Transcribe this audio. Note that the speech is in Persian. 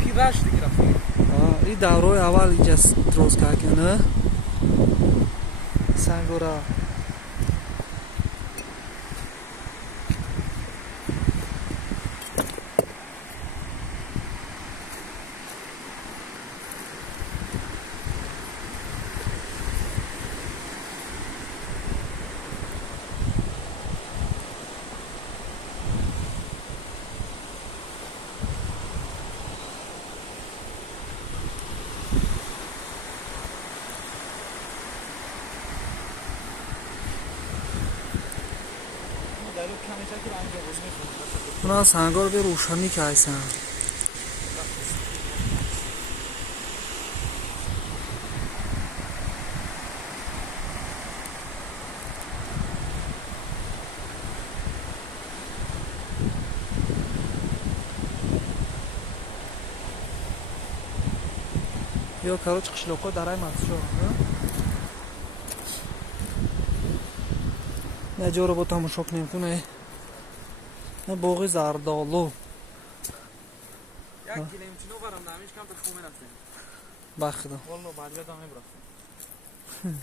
پیرش دیگه رفتیم. این دورای اول اینجا درست کنه سنگورا اونا سنگار به روشنی که هستن یا کاروچ قشلوقا درای مدشو نه جورو با تماشاک نمیکنه نه باقی زردالو یک کیلومتر برام نمیش کم به خومه رفتیم بخدا والله بعد دامه برفتیم